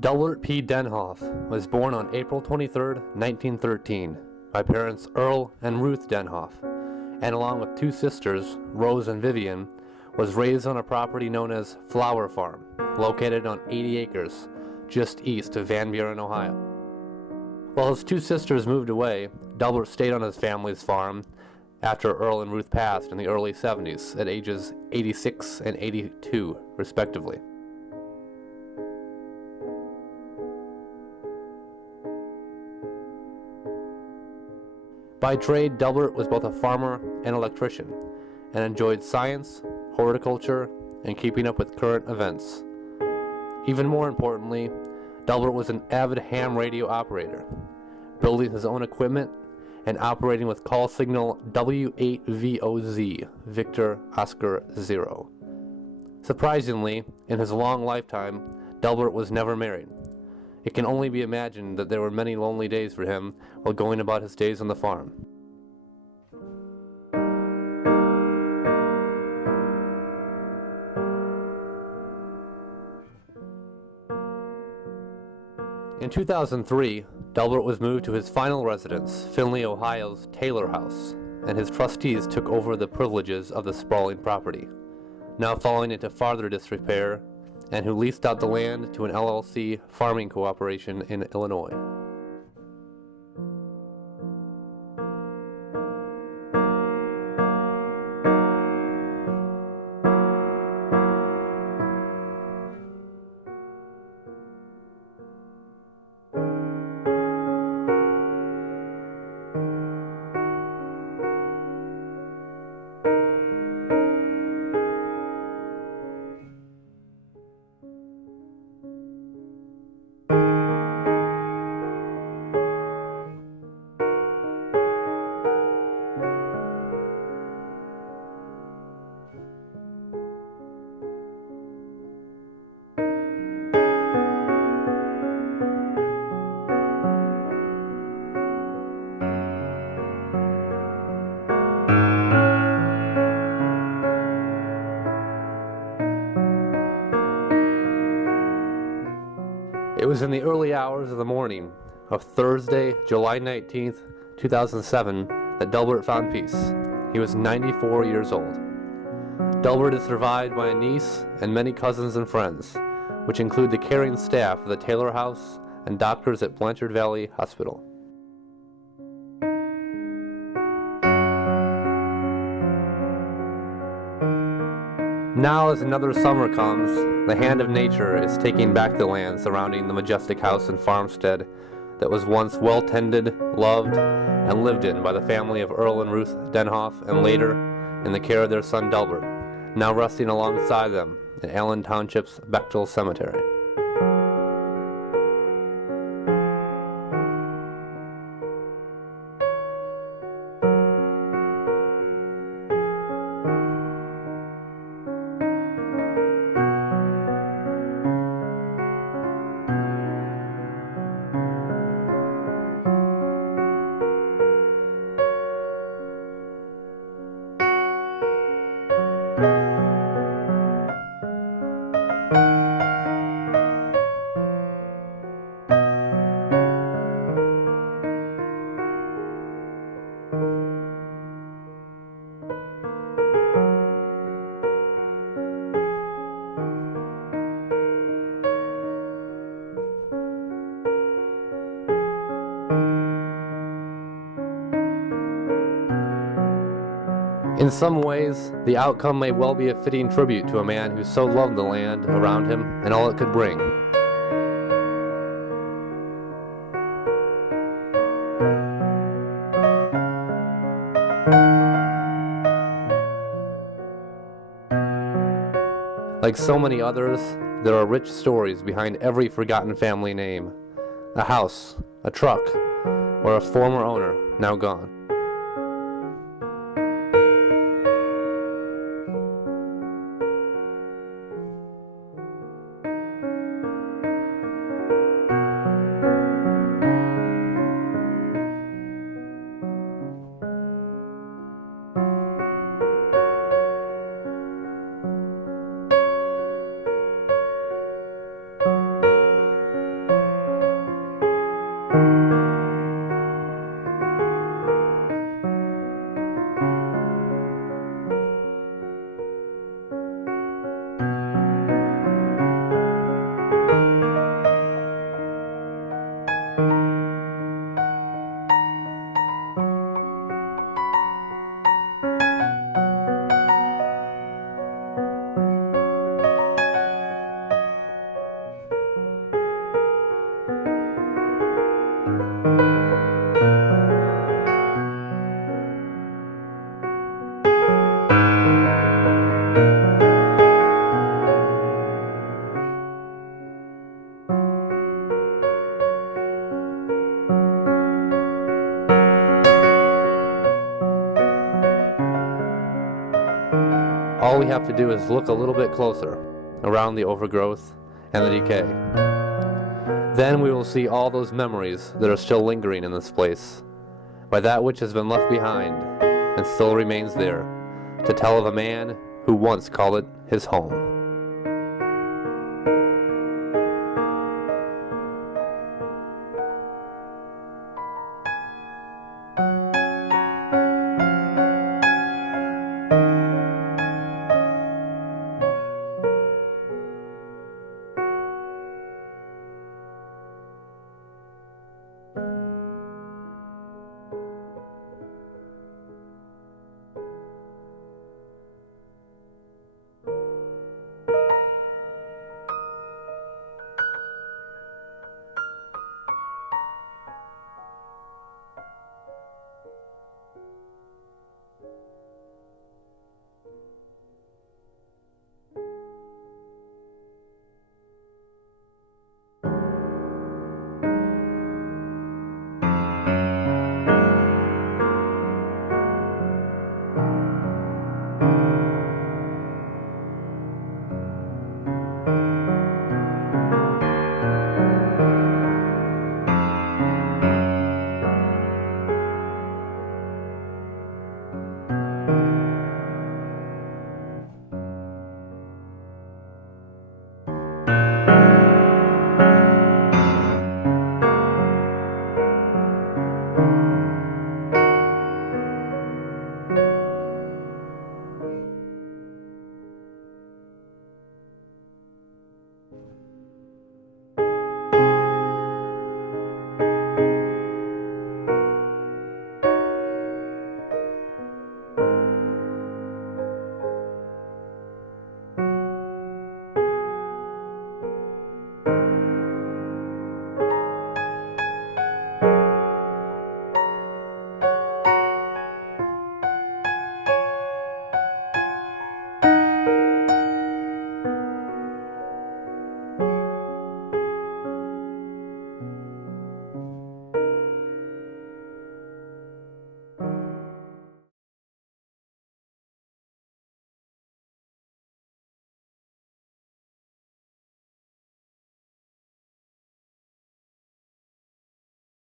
Delbert P. Dehnhoff was born on April 23, 1913, by parents Earl and Ruth Dehnhoff, and along with two sisters, Rose and Vivian, was raised on a property known as Flower Farm, located on 80 acres, just east of Van Buren, Ohio. While his two sisters moved away, Delbert stayed on his family's farm after Earl and Ruth passed in the early 70s at ages 86 and 82, respectively. By trade, Delbert was both a farmer and electrician, and enjoyed science, horticulture, and keeping up with current events. Even more importantly, Delbert was an avid ham radio operator, building his own equipment and operating with call signal W8VOZ, Victor Oscar 0. Surprisingly, in his long lifetime, Delbert was never married. It can only be imagined that there were many lonely days for him while going about his days on the farm. In 2003, Delbert was moved to his final residence, Findlay, Ohio's Taylor House, and his trustees took over the privileges of the sprawling property, now falling into farther disrepair, and who leased out the land to an LLC farming cooperation in Illinois. It was in the early hours of the morning of Thursday, July 19th, 2007, that Delbert found peace. He was 94 years old. Delbert is survived by a niece and many cousins and friends, which include the caring staff of the Taylor House and doctors at Blanchard Valley Hospital. Now, as another summer comes, the hand of nature is taking back the land surrounding the majestic house and farmstead that was once well tended, loved, and lived in by the family of Earl and Ruth Dehnhoff, and later in the care of their son Delbert, now resting alongside them in Allen Township's Bechtel Cemetery. In some ways, the outcome may well be a fitting tribute to a man who so loved the land around him and all it could bring. Like so many others, there are rich stories behind every forgotten family name. A house, a truck, or a former owner now gone. All we have to do is look a little bit closer around the overgrowth and the decay. Then we will see all those memories that are still lingering in this place, by that which has been left behind and still remains there, to tell of a man who once called it his home.